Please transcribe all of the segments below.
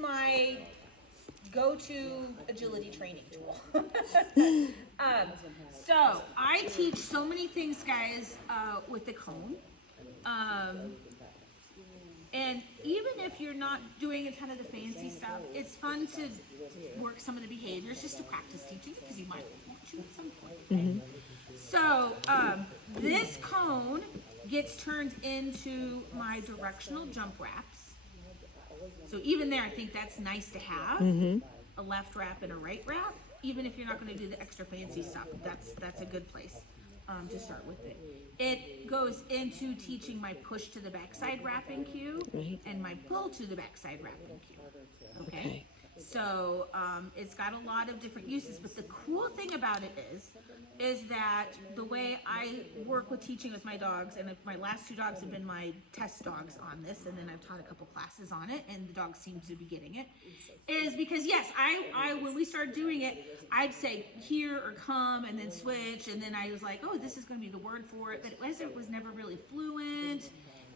my go-to agility training tool. So I teach so many things, guys, with the cone. And even if you're not doing a ton of the fancy stuff, it's fun to work some of the behaviors just to practice teaching because you might want to at some point. Okay? So this cone gets turned into my directional jump wraps. So even there, I think that's nice to have, a left wrap and a right wrap. Even if you're not going to do the extra fancy stuff, that's a good place to start with it. It goes into teaching my push to the backside wrapping cue and my pull to the backside wrapping cue. Okay? So it's got a lot of different uses, but the cool thing about it is that the way I work with teaching with my dogs, and my last 2 dogs have been my test dogs on this, and then I've taught a couple classes on it, and the dogs seem to be getting it, is because yes, I when we started doing it, I'd say here or come and then switch, and then I was like, oh, this is going to be the word for it, but it was never really fluent.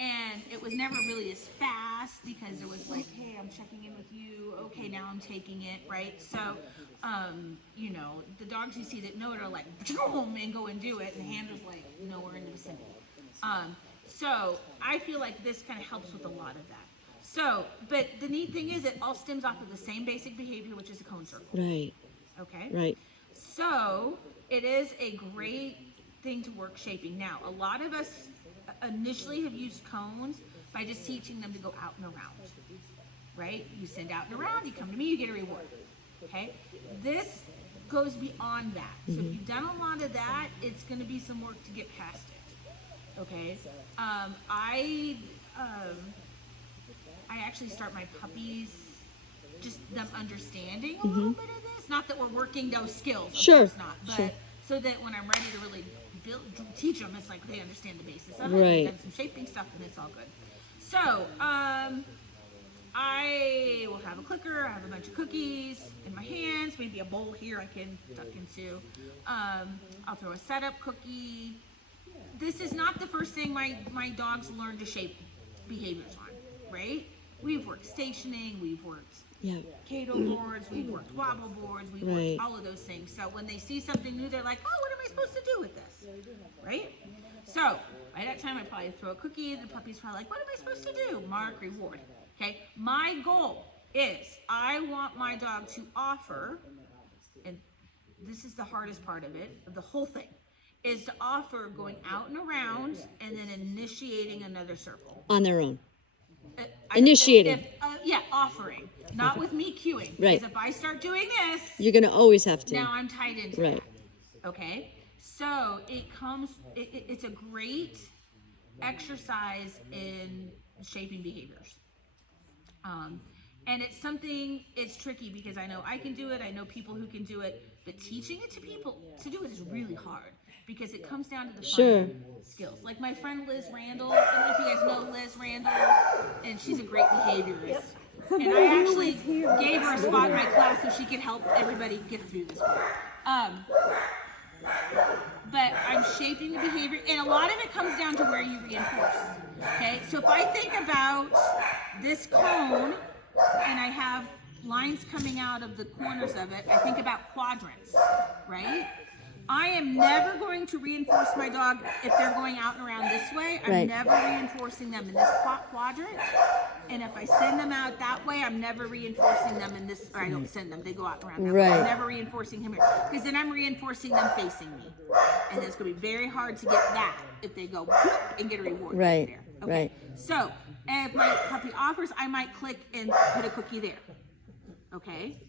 And it was never really as fast because it was like, hey, I'm checking in with you. Okay, now I'm taking it, right? So, you know, the dogs you see that know it are like, boom, and go and do it. And the handler's like, nowhere in the vicinity. So I feel like this kind of helps with a lot of that. So, but the neat thing is it all stems off of the same basic behavior, which is a cone circle. Right. Okay? Right. So it is a great thing to work shaping. Now, a lot of us initially have used cones by just teaching them to go out and around, right? You send out and around, you come to me, you get a reward, okay? This goes beyond that. So if you've done a lot of that, it's going to be some work to get past it, okay? I actually start my puppies, just them understanding a little bit of this. Not that we're working those skills, of course not, but so that when I'm ready to really teach them, it's like they understand the basis of it. We've done some shaping stuff, and it's all good. So, I will have a clicker. I have a bunch of cookies in my hands. Maybe a bowl here I can tuck into. I'll throw a setup cookie. This is not the first thing my dogs learn to shape behaviors on, right? We've worked stationing. We've worked Cato boards, we've worked wobble boards, we've worked all of those things. So when they see something new, they're like, oh, what am I supposed to do with this? Right? So by that time, I probably throw a cookie, and the puppy's probably like, what am I supposed to do? Mark, reward. Okay? My goal is I want my dog to offer, and this is the hardest part of it, of the whole thing, is to offer going out and around and then initiating another circle. On their own. Initiating. Offering. Not with me cueing. Right. Because if I start doing this, you're going to always have to. Now I'm tied into that. Okay? So it's a great exercise in shaping behaviors. And it's tricky because I know I can do it, I know people who can do it, but teaching it to people to do it is really hard because it comes down to the fine skills. Like my friend Liz Randall, I don't know if you guys know Liz Randall, and she's a great behaviorist. And I actually gave her a spot in my class so she could help everybody get through this part. But I'm shaping the behavior, and a lot of it comes down to where you reinforce. Okay, so if I think about this cone, and I have lines coming out of the corners of it, I think about quadrants, right? I am never going to reinforce my dog if they're going out and around this way. I'm never reinforcing them in this quadrant. And if I send them out that way, I'm never reinforcing them in this, or I don't send them, they go out and around that way. I'm never reinforcing him here. Because then I'm reinforcing them facing me. And it's going to be very hard to get that if they go and get a reward there. Okay. So if my puppy offers, I might click and put a cookie there. Okay.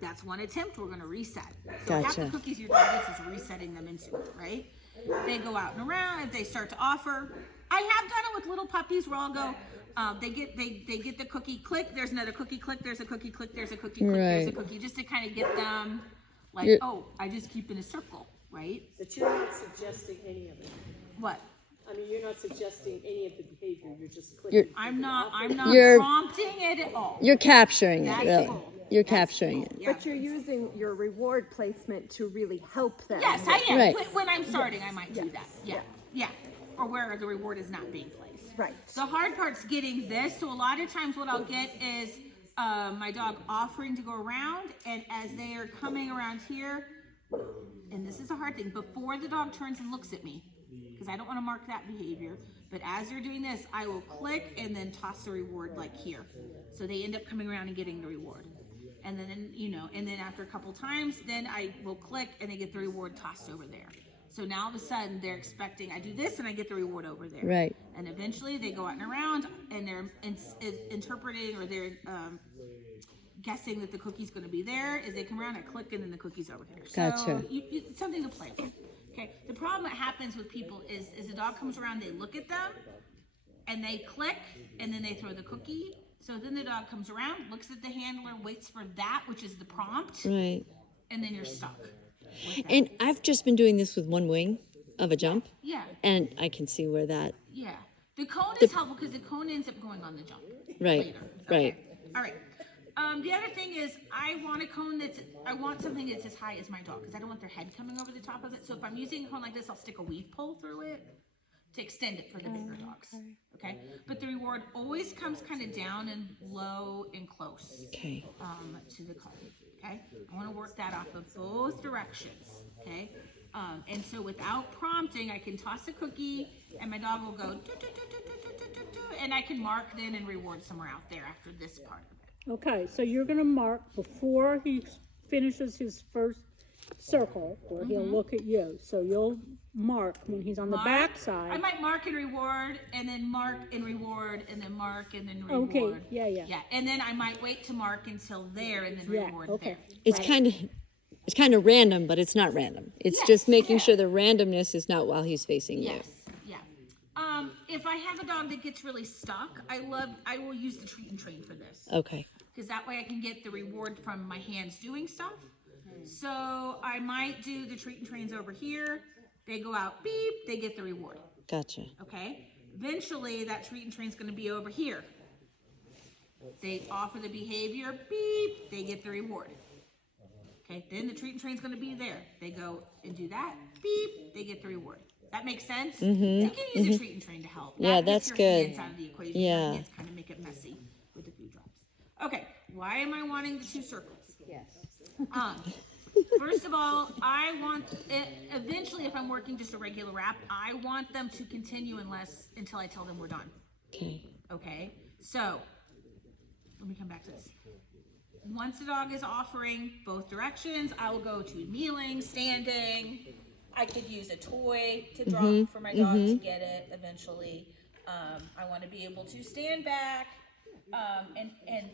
That's one attempt. We're going to reset. So half the cookies your dog gets is resetting them into it, right? They go out and around. If they start to offer, I have done it with little puppies where I'll go. They get the cookie. Click. There's another cookie. Click. There's a cookie. Click. There's a cookie. Click. There's a cookie. Just to kind of get them like, I just keep in a circle, right? But you're not suggesting any of it. What? I mean, you're not suggesting any of the behavior. You're just clicking. I'm not prompting it at all. You're capturing it. That's Really. cool. You're capturing it. But you're using your reward placement to really help them. Yes, I am. When I'm starting, I might do that. Yeah. Or where the reward is not being placed. Right. The hard part's getting this. So a lot of times what I'll get is my dog offering to go around, and as they are coming around here, and this is a hard thing, before the dog turns and looks at me, because I don't want to mark that behavior, but as they're doing this, I will click and then toss the reward like here. So they end up coming around and getting the reward. And then, and then after a couple times, then I will click and they get the reward tossed over there. So now all of a sudden they're expecting, I do this and I get the reward over there. Right. And eventually they go out and around and they're interpreting, or they're guessing that the cookie's going to be there. As they come around, I click and then the cookie's over here. Gotcha. So it's something to play with. Okay. The problem that happens with people is the dog comes around, they look at them and they click and then they throw the cookie. So then the dog comes around, looks at the handler, waits for that, which is the prompt, Right. and then you're stuck. And I've just been doing this with one wing of a jump, Yeah, and I can see where that. yeah. The cone is helpful because the cone ends up going on the jump Right. later. Right. All right. The other thing is I want a cone I want something that's as high as my dog because I don't want their head coming over the top of it. So if I'm using a cone like this, I'll stick a weave pole through it to extend it for the bigger dogs. Okay. But the reward always comes kind of down and low and close. Okay. To the cone. Okay. I want to work that off of both directions. Okay. And so without prompting, I can toss a cookie and my dog will go do, do, do, do, do, do, do, do, do, and I can mark then and reward somewhere out there after this part of it. Okay, so you're gonna mark before he finishes his first circle, where he'll look at you. So you'll mark when he's on the back I side. might mark and reward, and then mark and reward, and then mark and then reward. Okay, yeah. Yeah, and then I might wait to mark until there, and then Yeah, reward okay. there. It's kind of random, but it's not random. It's Yes, just making yeah. sure the randomness is not while he's facing you. Yes, yeah. If I have a dog that gets really stuck, I will use the treat and train for this. Okay. Because that way I can get the reward from my hands doing stuff. So I might do the treat and trains over here. They go out, beep, they get the reward. Gotcha. Okay? Eventually that treat and train is going to be over here. They offer the behavior, beep, they get the reward. Okay, then the treat and train is going to be there. They go and do that, beep, they get the reward. That makes sense? Mm-hmm. You can use a treat and train to help. Yeah, That that's gets your good. hands out of the equation. Yeah. Your hands kind of make it messy with a few drops. Okay, why am I wanting the 2 circles? Yes. First of all, I want eventually, if I'm working just a regular wrap, I want them to continue until I tell them we're done. Okay. Okay, so let me come back to this. Once the dog is offering both directions, I will go to kneeling, standing. I could use a toy to drop for my dog to get it eventually. I want to be able to stand back, and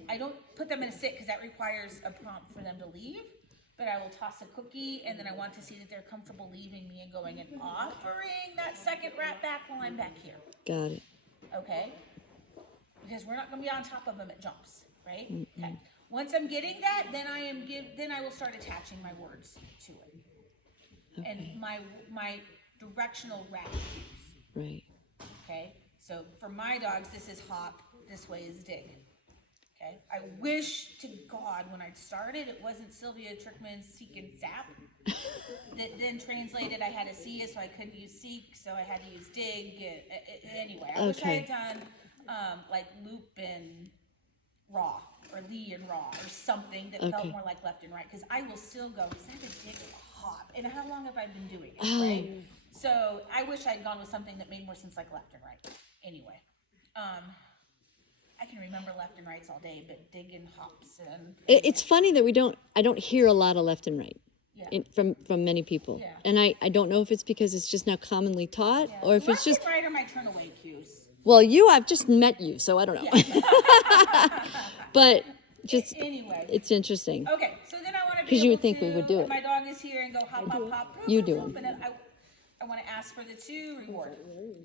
I don't put them in a sit because that requires a prompt for them to leave. But I will toss a cookie, and then I want to see that they're comfortable leaving me and going and offering that second wrap back while I'm back here. Got it. Okay? Because we're not going to be on top of them at jumps, right? Okay. Once I'm getting that, then I will start attaching my words to it. Okay. And my directional wrap cues. Right. Okay? So for my dogs, this is hop, this way is dig. Okay? I wish to God when I started, it wasn't Sylvia Trickman's seek and zap. That then translated, I had to see it, so I couldn't use seek, so I had to use dig. Anyway, I wish I had done like loop and raw, or Lee and raw, or something that felt more like left and right. Because I will still go, is that a dig or a hop? And how long have I been doing it, right? So I wish I'd gone with something that made more sense like left and right. Anyway, I can remember left and rights all day, but dig and hops and It's funny that I don't hear a lot of left and right yeah. from many people. Yeah. And I don't know if it's because it's just now commonly taught or if left it's just, and right are my turn away cues. well, I've just met you, so I don't know. But just, Anyway. it's interesting. Okay, so then I want to be 'Cause able you would think we would do if it. my dog is here and go hop, hop, hop. You boop, do boop, 'em. And then I want to ask for the 2 reward.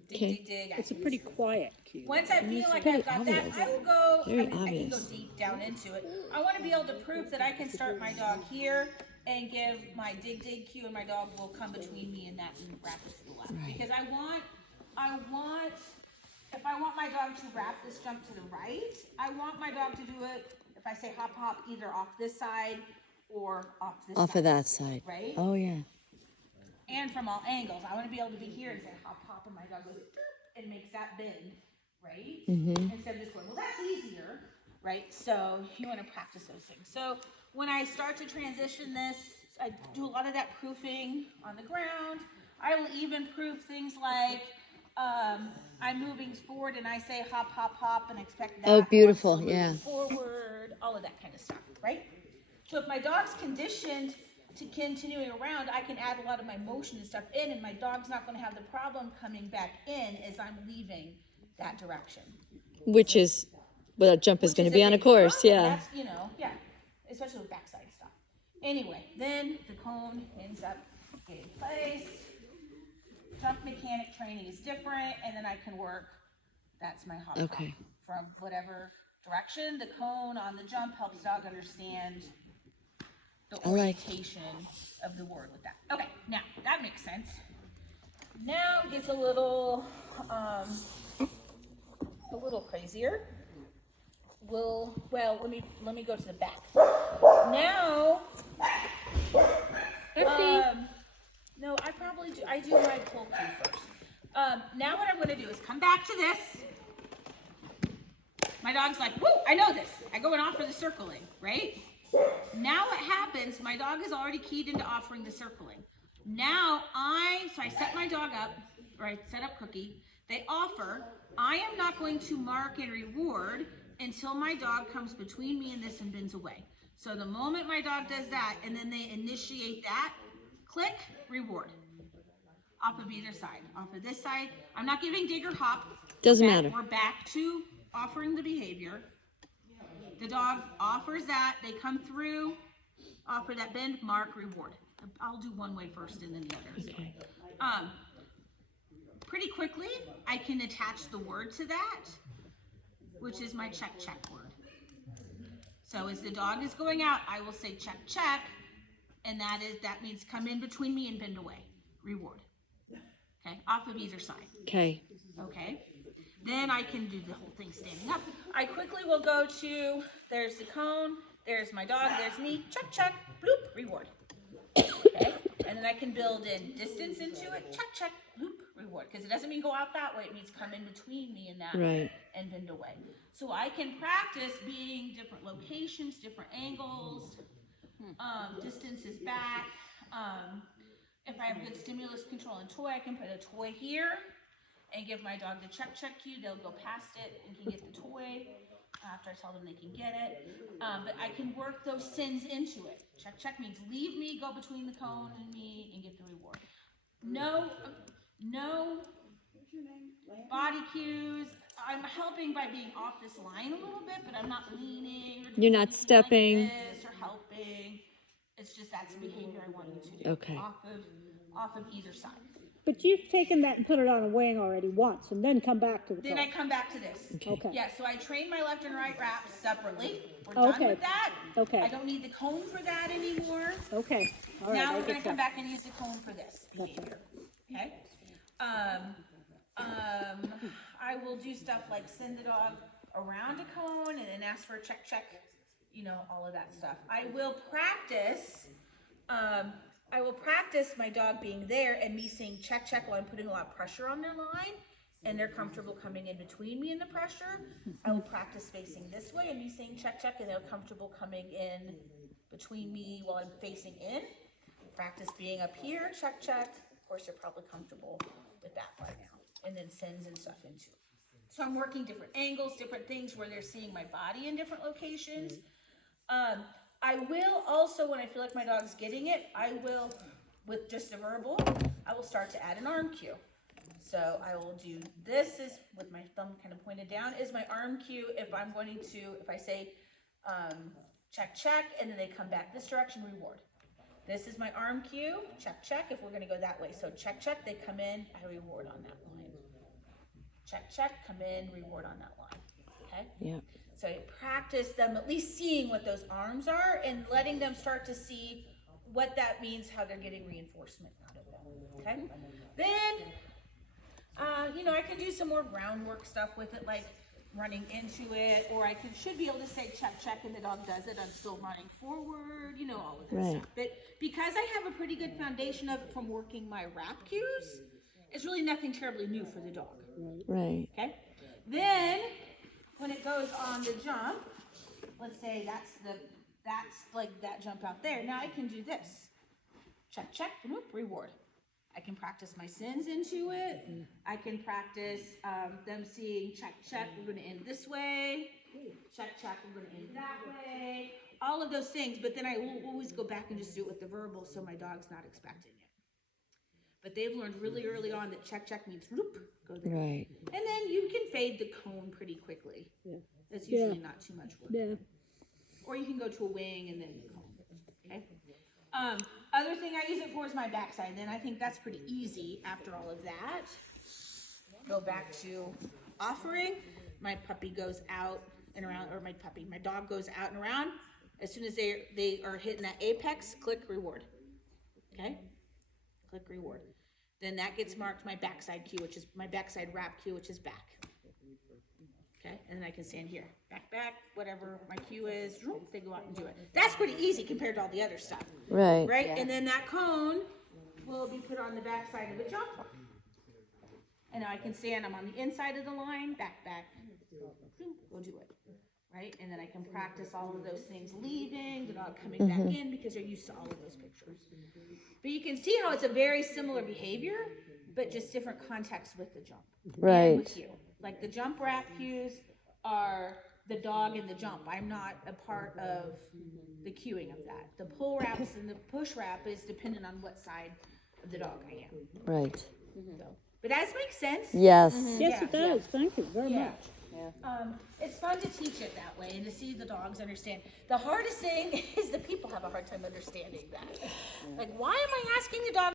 Dig, Okay. dig, dig. It's a pretty quiet cue. Once I feel like pretty I've got obvious. that, I will go. Very I can go obvious. deep down into it. I want to be able to prove that I can start my dog here and give my dig cue, and my dog will come between me and that and wrap it to the left. Right. Because I want. If I want my dog to wrap this jump to the right, I want my dog to do it. If I say hop, hop, either off this side or off this side. Off of that side. Right? Oh, yeah. And from all angles. I want to be able to be here and say hop, hop, and my dog goes and makes that bend, right? Instead of just going, well, that's easier, right? So you want to practice those things. So when I start to transition this, I do a lot of that proofing on the ground. I will even proof things like I'm moving forward and I say hop, hop, hop, and expect that. Oh, beautiful, wants to move yeah. forward, all of that kind of stuff, right? So if my dog's conditioned to continuing around, I can add a lot of my motion and stuff in, and my dog's not going to have the problem coming back in as I'm leaving that direction. Which is what a jump is Which going to a be on a big course, problem. yeah. That's, yeah, especially with backside stuff. Anyway, then the cone ends up getting placed. Jump mechanic training is different, and then I can work, that's my hop Okay. hop from whatever direction. The cone on the jump helps dog understand the I like- orientation of the word with that. Okay, now that makes sense. Now it gets a little crazier. Well, let me go to the back. Now, no, I do my pull cue first. Now what I'm going to do is come back to this. My dog's like, woo, I know this. I go and offer the circling, right? Now what happens, my dog is already keyed into offering the circling. Now so I set my dog up, or I set up Cookie. They offer. I am not going to mark and reward until my dog comes between me and this and bends away. So the moment my dog does that, and then they initiate that, click, reward. Off of either side. Off of this side, I'm not giving dig or hop. Doesn't matter. We're back to offering the behavior. The dog offers that, they come through, offer that bend, mark, reward. I'll do one way first and then the other. Okay. Pretty quickly, I can attach the word to that, which is my check word. So as the dog is going out, I will say check, and that means come in between me and bend away, reward. Okay, off of either side. Okay. Okay. Then I can do the whole thing standing up. I quickly will go to, there's the cone, there's my dog, there's me, check, bloop, reward. Okay, and then I can build in distance into it, check, bloop, reward. Because it doesn't mean go out that way, it means come in between me and that, Right. and bend away. So I can practice being different locations, different angles, distance is back. If I have good stimulus control and toy, I can put a toy here and give my dog the check cue. They'll go past it and can get the toy after I tell them they can get it. But I can work those sins into it. Check means leave me, go between the cone and me, and get the reward. No body cues. I'm helping by being off this line a little bit, but I'm not leaning. Or You're not anything stepping. like this or helping. It's just that's the behavior I want you to do. Okay. Off of either side. But you've taken that and put it on a wing already once, and then come back to the Then cone. I come back to this. Okay. Yeah, so I train my left and right wraps separately. We're done Okay. with that. Okay. I don't need the cone for that anymore. Okay, all right, Now I we're gonna get come that. back and use the cone for this behavior. Okay? I will do stuff like send the dog around a cone and then ask for a check, all of that stuff. I will practice my dog being there and me saying check while I'm putting a lot of pressure on their line and they're comfortable coming in between me and the pressure. I will practice facing this way and me saying check and they're comfortable coming in between me while I'm facing in. Practice being up here, check. Of course, you're probably comfortable with that by now. And then sends and stuff into it. So I'm working different angles, different things where they're seeing my body in different locations. I will also, when I feel like my dog's getting it, I will, with just a verbal, I will start to add an arm cue. So I will do this is, with my thumb kind of pointed down, is my arm cue if I'm going to, if I say check, and then they come back this direction, reward. This is my arm cue, check, if we're gonna go that way. So check, they come in, I reward on that line. Check, come in, reward on that line, okay? Yeah. So I practice them at least seeing what those arms are and letting them start to see what that means, how they're getting reinforcement out of them, okay? Then, I can do some more groundwork stuff with it, like running into it, or I should be able to say check and the dog does it, I'm still running forward, all of that Right. stuff. But because I have a pretty good foundation of it from working my wrap cues, it's really nothing terribly new for the dog. Right. Okay? Then, when it goes on the jump, let's say that's like that jump out there. Now I can do this. Check, check, whoop, reward. I can practice my sins into it. I can practice them seeing check, check, we're gonna end this way. Check, check, we're gonna end that way. All of those things, but then I will always go back and just do it with the verbal so my dog's not expecting it. But they've learned really early on that check, check means whoop, go there. Right. And then you can fade the cone pretty quickly. That's usually not too much work. Yeah. Or you can go to a wing and then cone. Okay. Other thing I use it for is my backside. Then I think that's pretty easy after all of that. Go back to offering. My puppy goes out and around, or my dog goes out and around. As soon as they are hitting that apex, click reward. Okay? Click reward. Then that gets marked my backside cue, which is my backside wrap cue, which is back. Okay, and then I can stand here, back, whatever my cue is, they go out and do it. That's pretty easy compared to all the other stuff, Right. right? And then that cone will be put on the back side of a jump. And now I can stand, I'm on the inside of the line, back, go do it, right? And then I can practice all of those things leaving, the dog coming back in, because they're used to all of those pictures. But you can see how it's a very similar behavior, but just different context with the jump. Right. And with you. Like the jump wrap cues are the dog and the jump. I'm not a part of the cueing of that. The pull wraps and the push wrap is dependent on what side of the dog I am. Right. So, but does that make sense? Yes. Yes, it does. Thank you very Yeah. much. It's fun to teach it that way and to see the dogs understand. The hardest thing is the people have a hard time understanding that. Like, why am I asking the dog